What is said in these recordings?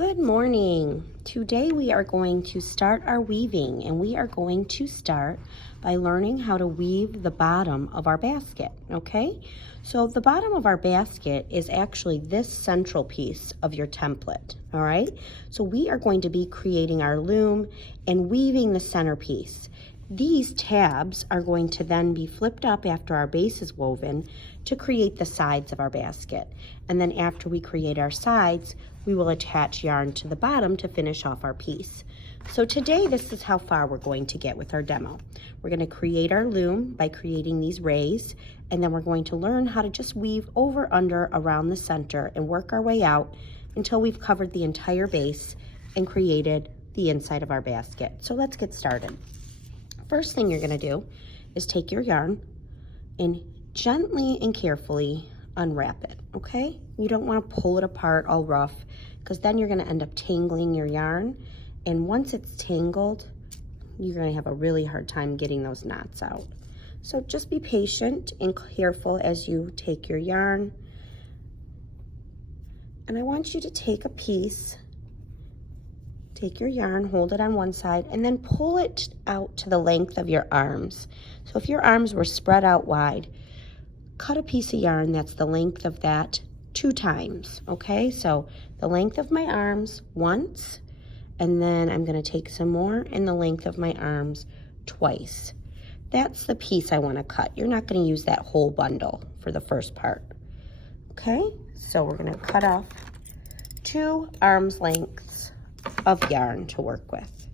Good morning. Today we are going to start our weaving, and we are going to start by learning how to weave the bottom of our basket, okay? So the bottom of our basket is actually this central piece of your template, all right? So we are going to be creating our loom and weaving the centerpiece. These tabs are going to then be flipped up after our base is woven to create the sides of our basket. And then after we create our sides, we will attach yarn to the bottom to finish off our piece. So today, this is how far we're going to get with our demo. We're going to create our loom by creating these rays, and then we're going to learn how to just weave over, under, around the center and work our way out until we've covered the entire base and created the inside of our basket. So let's get started. First thing you're going to do is take your yarn and gently and carefully unwrap it, okay? You don't want to pull it apart all rough, because then you're going to end up tangling your yarn, and once it's tangled, you're going to have a really hard time getting those knots out. So just be patient and careful as you take your yarn, and I want you to take a piece. Take your yarn, hold it on one side, and then pull it out to the length of your arms. So if your arms were spread out wide, cut a piece of yarn that's the length of that 2 times, okay? So the length of my arms once, and then I'm gonna take some more in the length of my arms twice. That's the piece I wanna cut. You're not gonna use that whole bundle for the first part, okay? So we're gonna cut off 2 arms lengths of yarn to work with.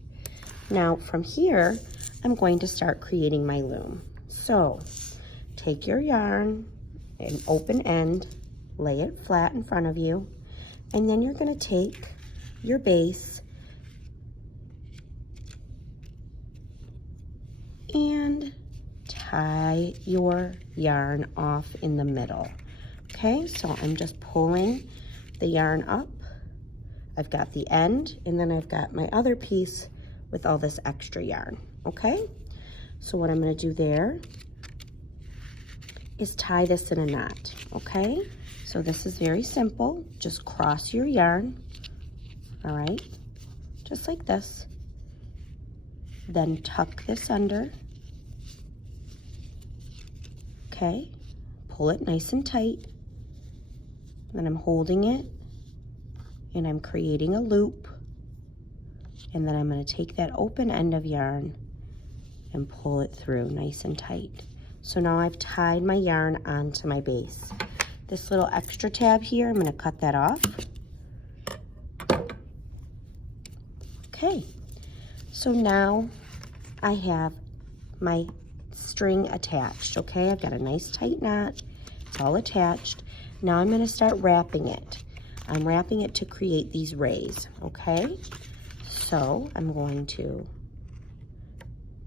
Now from here, I'm going to start creating my loom. So take your yarn, an open end, lay it flat in front of you, and then you're going to take your base and tie your yarn off in the middle. Okay, so I'm just pulling the yarn up. I've got the end, and then I've got my other piece with all this extra yarn, okay? So what I'm gonna do there is tie this in a knot, okay? So this is very simple. Just cross your yarn, all right? Just like this. Then tuck this under, okay? Pull it nice and tight. Then I'm holding it, and I'm creating a loop, and then I'm going to take that open end of yarn and pull it through nice and tight. So now I've tied my yarn onto my base. This little extra tab here, I'm going to cut that off. Okay, so now I have my string attached, okay? I've got a nice tight knot. It's all attached. Now I'm going to start wrapping it. I'm wrapping it to create these rays, okay? So I'm going to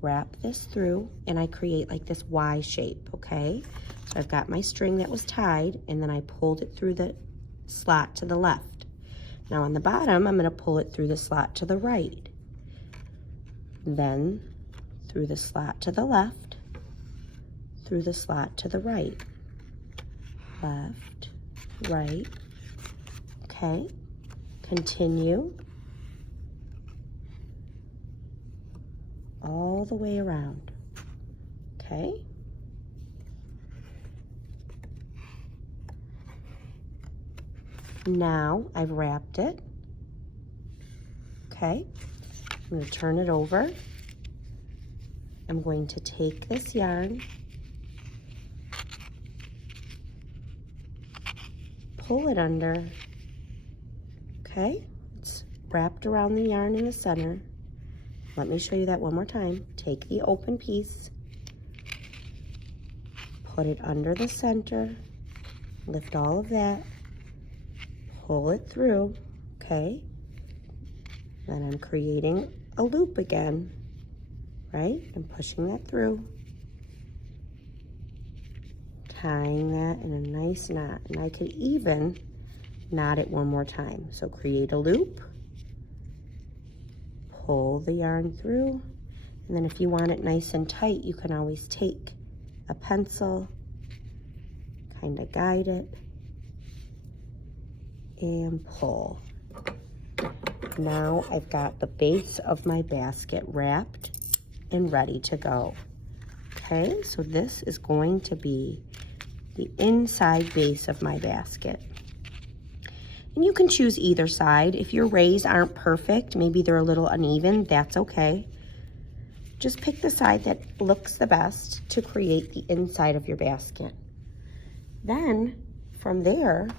wrap this through, and I create like this Y shape, okay? So I've got my string that was tied, and then I pulled it through the slot to the left. Now on the bottom, I'm gonna pull it through the slot to the right. Then through the slot to the left, through the slot to the right. Left, right, okay, continue all the way around, okay? Now I've wrapped it, okay? I'm going to turn it over. I'm going to take this yarn, pull it under, okay? It's wrapped around the yarn in the center. Let me show you that one more time. Take the open piece, put it under the center, lift all of that, pull it through, okay? Then I'm creating a loop again, right? I'm pushing that through, tying that in a nice knot, and I could even knot it one more time. So create a loop, pull the yarn through, and then if you want it nice and tight, you can always take a pencil, kind of guide it, and pull. Now I've got the base of my basket wrapped and ready to go. Okay, so this is going to be the inside base of my basket. And you can choose either side. If your rays aren't perfect, maybe they're a little uneven, that's okay. Just pick the side that looks the best to create the inside of your basket. Then, from there,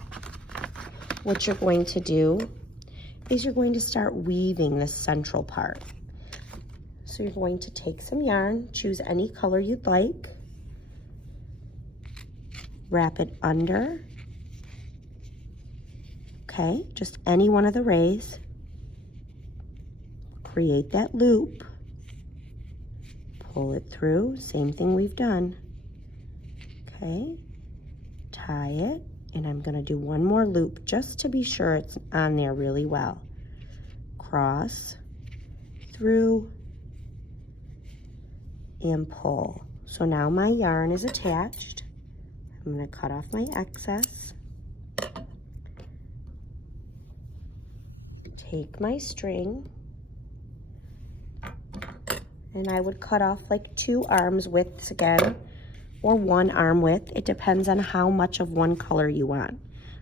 what you're going to do is you're going to start weaving the central part. So you're going to take some yarn, choose any color you'd like, wrap it under, okay, just any one of the rays, create that loop, pull it through, same thing we've done, okay, tie it, and I'm gonna do one more loop just to be sure it's on there really well. Cross, through, and pull. So now my yarn is attached. I'm gonna cut off my excess. Take my string, and I would cut off like 2 arms widths again, or 1 arm width. It depends on how much of one color you want.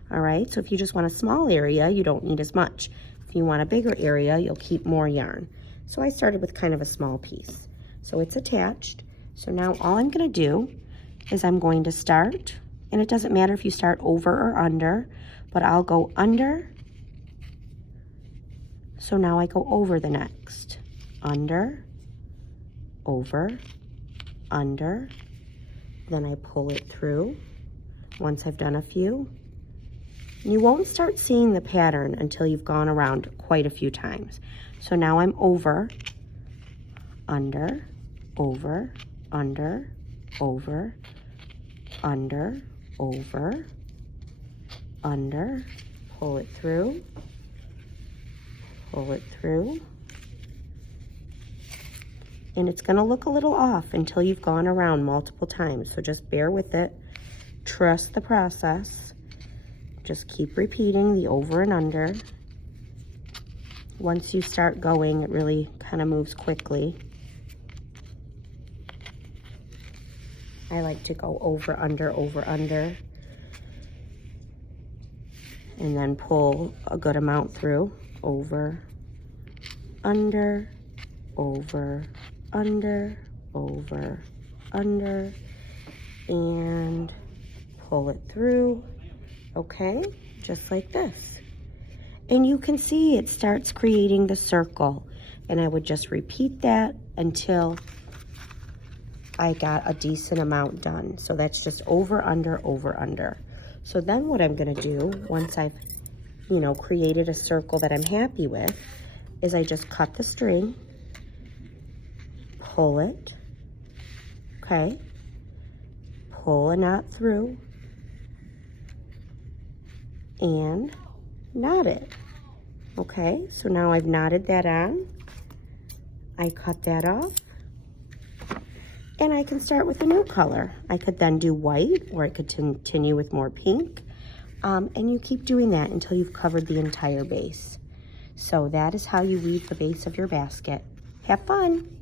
All right, so if you just want a small area, you don't need as much. If you want a bigger area, you'll keep more yarn. So I started with kind of a small piece. So it's attached. So now all I'm gonna do is I'm going to start, and it doesn't matter if you start over or under, but I'll go under. So now I go over the next. Under, over, under, then I pull it through once I've done a few. You won't start seeing the pattern until you've gone around quite a few times. So now I'm over, under, over, under, over, under, over, under, pull it through, pull it through. And it's gonna look a little off until you've gone around multiple times. So just bear with it, trust the process. Just keep repeating the over and under. Once you start going, it really kind of moves quickly. I like to go over, under, and then pull a good amount through. Over, under, over, under, over, under, and pull it through, okay, just like this. And you can see it starts creating the circle, and I would just repeat that until I got a decent amount done. So that's just over, under. So then what I'm gonna do, once I've, created a circle that I'm happy with, is I just cut the string, pull it, okay, pull a knot through, and knot it. Okay, so now I've knotted that on. I cut that off, and I can start with a new color. I could then do white, or I could continue with more pink, and you keep doing that until you've covered the entire base. So that is how you weave the base of your basket. Have fun!